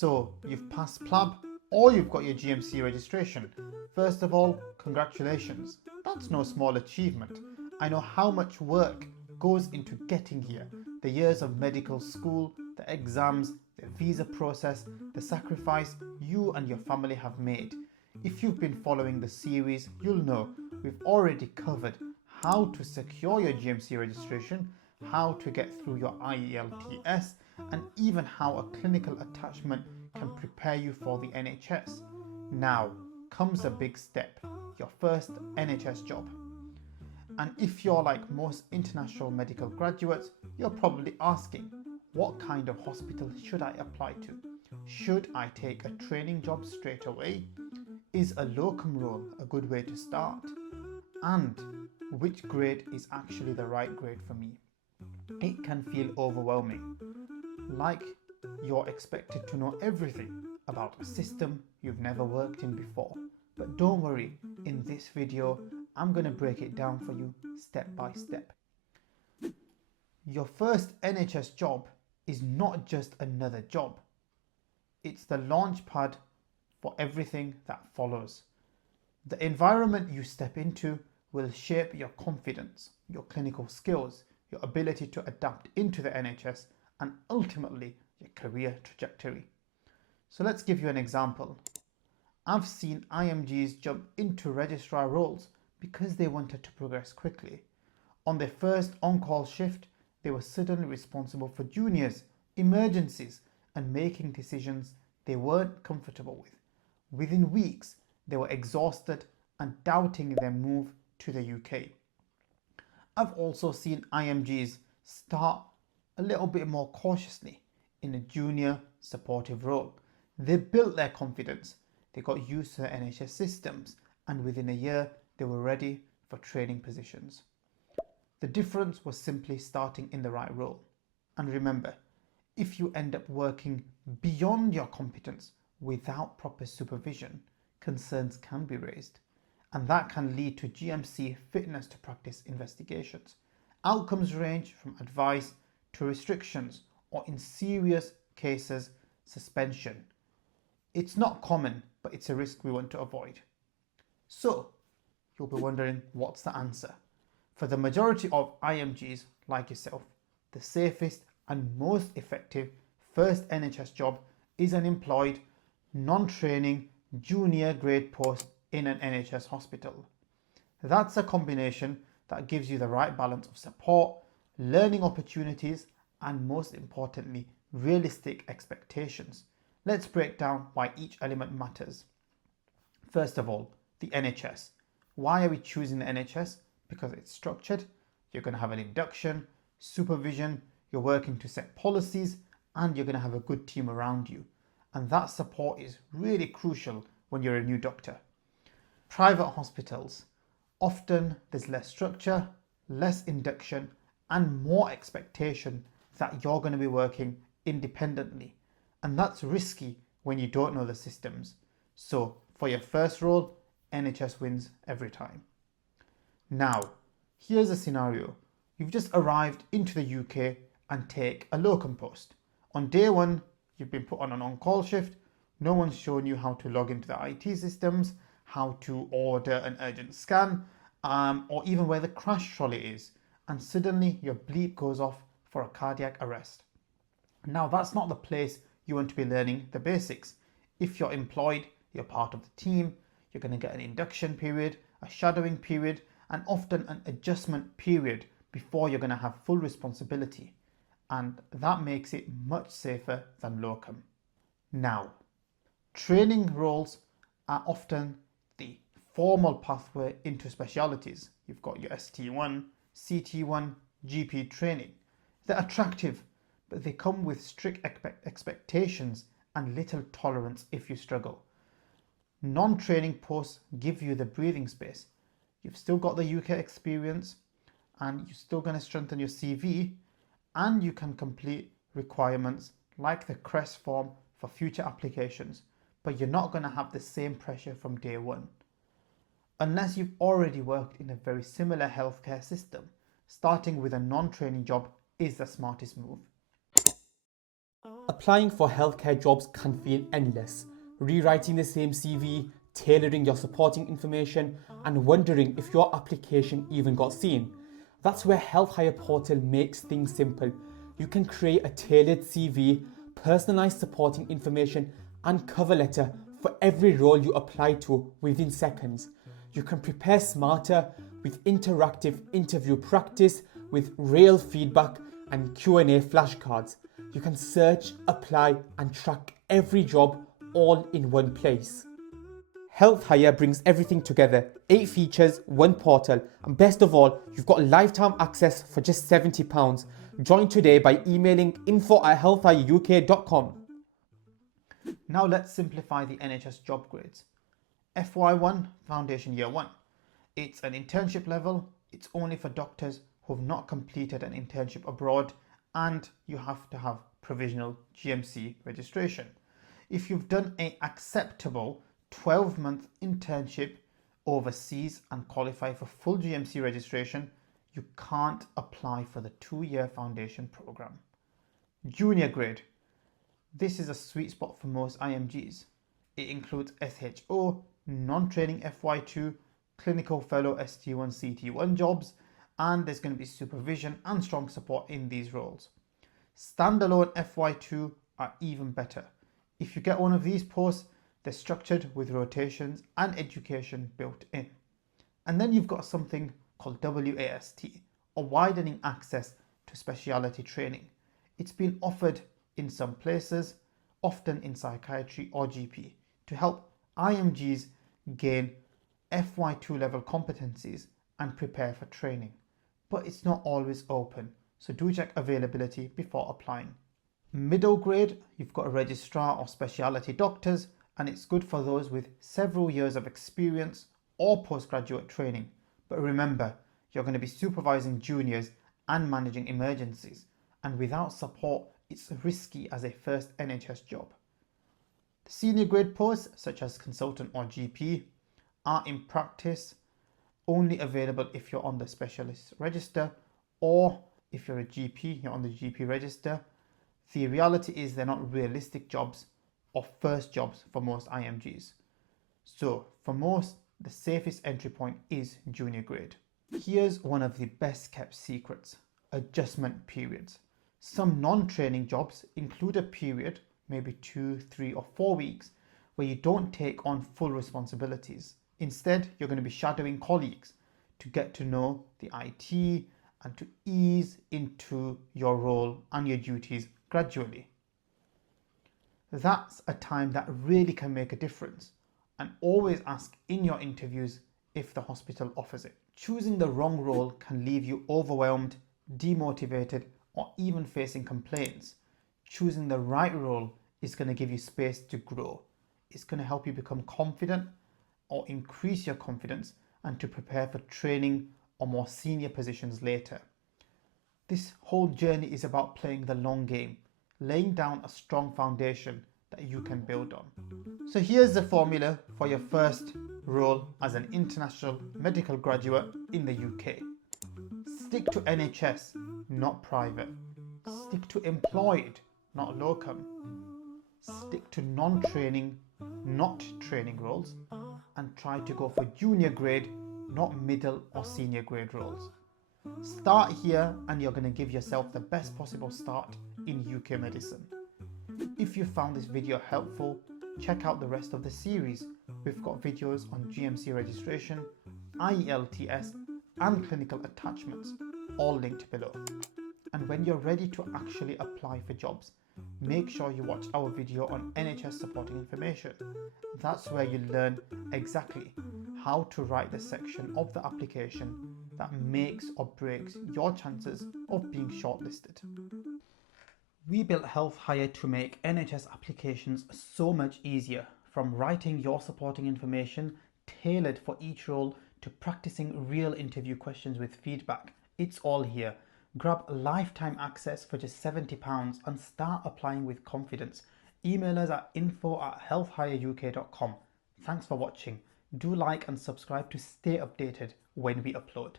So you've passed PLAB or you've got your GMC registration. First of all, congratulations. That's no small achievement. I know how much work goes into getting here. The years of medical school, the exams, the visa process, the sacrifice you and your family have made. If you've been following the series, you'll know we've already covered how to secure your GMC registration, how to get through your IELTS, and even how a clinical attachment can prepare you for the NHS. Now comes a big step, your first NHS job. And if you're like most international medical graduates, you're probably asking, what kind of hospital should I apply to? Should I take a training job straight away? Is a locum role a good way to start? And which grade is actually the right grade for me? It can feel overwhelming, like you're expected to know everything about a system you've never worked in before. But don't worry, in this video, I'm going to break it down for you step by step. Your first NHS job is not just another job. It's the launch pad for everything that follows. The environment you step into will shape your confidence, your clinical skills, your ability to adapt into the NHS, and ultimately your career trajectory. So let's give you an example. I've seen IMGs jump into registrar roles because they wanted to progress quickly. On their first on-call shift, they were suddenly responsible for juniors, emergencies, and making decisions they weren't comfortable with. Within weeks, they were exhausted and doubting their move to the UK. I've also seen IMGs start a little bit more cautiously in a junior supportive role. They built their confidence, they got used to the NHS systems, and within a year they were ready for training positions. The difference was simply starting in the right role. And remember, if you end up working beyond your competence without proper supervision, concerns can be raised, and that can lead to GMC fitness to practice investigations. Outcomes range from advice to restrictions, or in serious cases, suspension. It's not common, but it's a risk we want to avoid. So, you'll be wondering, what's the answer? For the majority of IMGs like yourself, the safest and most effective first NHS job is an employed, non-training, junior grade post in an NHS hospital. That's a combination that gives you the right balance of support, learning opportunities, and most importantly, realistic expectations. Let's break down why each element matters. First of all, the NHS. Why are we choosing the NHS? Because it's structured, you're going to have an induction, supervision, you're working to set policies, and you're going to have a good team around you. And that support is really crucial when you're a new doctor. Private hospitals. Often there's less structure, less induction, and more expectation that you're going to be working independently. And that's risky when you don't know the systems. So for your first role, NHS wins every time. Now, here's a scenario. You've just arrived into the UK and take a locum post. On day one, you've been put on an on-call shift. No one's shown you how to log into the IT systems, how to order an urgent scan, or even where the crash trolley is. And suddenly your bleep goes off for a cardiac arrest. Now, that's not the place you want to be learning the basics. If you're employed, you're part of the team, you're going to get an induction period, a shadowing period, and often an adjustment period before you're going to have full responsibility. And that makes it much safer than locum. Now, training roles are often the formal pathway into specialities. You've got your ST1, CT1, GP training. They're attractive, but they come with strict expectations and little tolerance if you struggle. Non-training posts give you the breathing space. You've still got the UK experience, and you're still going to strengthen your CV, and you can complete requirements like the CREST form for future applications, but you're not going to have the same pressure from day one. Unless you've already worked in a very similar healthcare system, starting with a non-training job is the smartest move. A Applying for healthcare jobs can feel endless. Rewriting the same CV, tailoring your supporting information, and wondering if your application even got seen. That's where Health Hire Portal makes things simple. You can create a tailored CV, personalized supporting information, and cover letter for every role you apply to within seconds. You can prepare smarter with interactive interview practice, with real feedback and Q&A flashcards. You can search, apply, and track every job all in one place. Health Hire brings everything together. 8 features, 1 portal, and best of all, you've got lifetime access for just £70. Join today by emailing info@healthhireuk.com. Now let's simplify the NHS job grades. FY1 Foundation Year 1. It's an internship level. It's only for doctors who have not completed an internship abroad, and you have to have provisional GMC registration. If you've done an acceptable 12-month internship overseas and qualify for full GMC registration, you can't apply for the 2-year foundation program. Junior grade. This is a sweet spot for most IMGs. It includes SHO, non-training FY2, clinical fellow ST1, CT1 jobs, and there's going to be supervision and strong support in these roles. Standalone FY2 are even better. If you get one of these posts, they're structured with rotations and education built in. And then you've got something called WAST, or widening access to speciality training. It's been offered in some places, often in psychiatry or GP, to help IMGs gain FY2 level competencies and prepare for training. But it's not always open, so do check availability before applying. Middle grade, you've got a registrar or speciality doctors, and it's good for those with several years of experience or postgraduate training. But remember, you're going to be supervising juniors and managing emergencies, and without support, it's risky as a first NHS job. The senior grade posts, such as consultant or GP, are in practice only available if you're on the specialist register, or if you're a GP, you're on the GP register. The reality is they're not realistic jobs or first jobs for most IMGs. So for most, the safest entry point is junior grade. Here's one of the best kept secrets: adjustment periods. Some non-training jobs include a period, maybe 2, 3 or 4 weeks, where you don't take on full responsibilities. Instead, you're going to be shadowing colleagues to get to know the IT and to ease into your role and your duties gradually. That's a time that really can make a difference, and always ask in your interviews if the hospital offers it. Choosing the wrong role can leave you overwhelmed, demotivated, or even facing complaints. Choosing the right role is going to give you space to grow. It's going to help you become confident or increase your confidence and to prepare for training or more senior positions later. This whole journey is about playing the long game, laying down a strong foundation that you can build on. So here's the formula for your first role as an international medical graduate in the UK. Stick to NHS, not private. Stick to employed, not locum. Stick to non-training, not training roles, and try to go for junior grade, not middle or senior grade roles. Start here and you're going to give yourself the best possible start in UK medicine. If you found this video helpful, check out the rest of the series. We've got videos on GMC registration, IELTS and clinical attachments, all linked below. And when you're ready to actually apply for jobs, make sure you watch our video on NHS supporting information. That's where you learn exactly how to write the section of the application that makes or breaks your chances of being shortlisted. We built Health Hire to make NHS applications so much easier, from writing your supporting information tailored for each role to practicing real interview questions with feedback. It's all here. Grab lifetime access for just £70 and start applying with confidence. Email us at info@healthhireuk.com. Thanks for watching. Do like and subscribe to stay updated when we upload.